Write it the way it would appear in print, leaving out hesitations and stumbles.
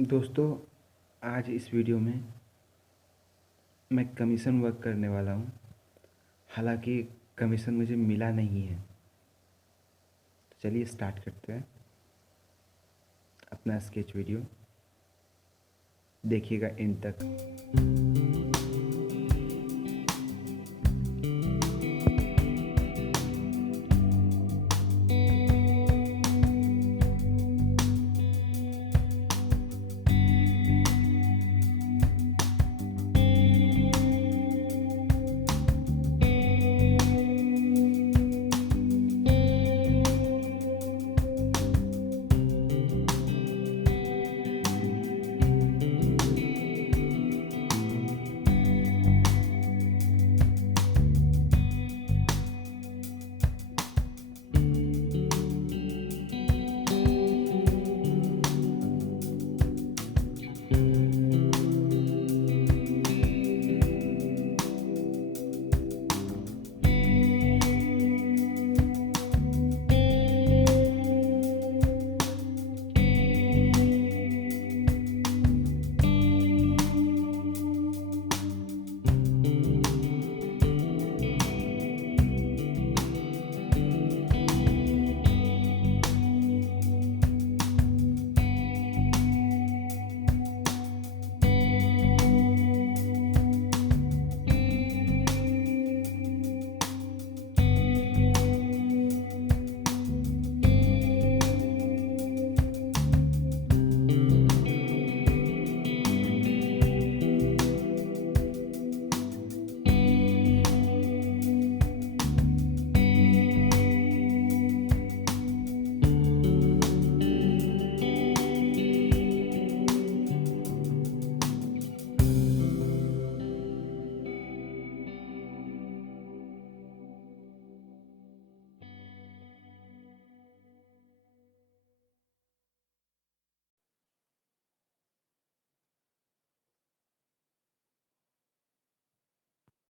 दोस्तों, आज इस वीडियो में मैं कमीशन वर्क करने वाला हूँ। हालांकि कमीशन मुझे मिला नहीं है। तो चलिए स्टार्ट करते हैं अपना स्केच वीडियो। देखिएगा एंड तक।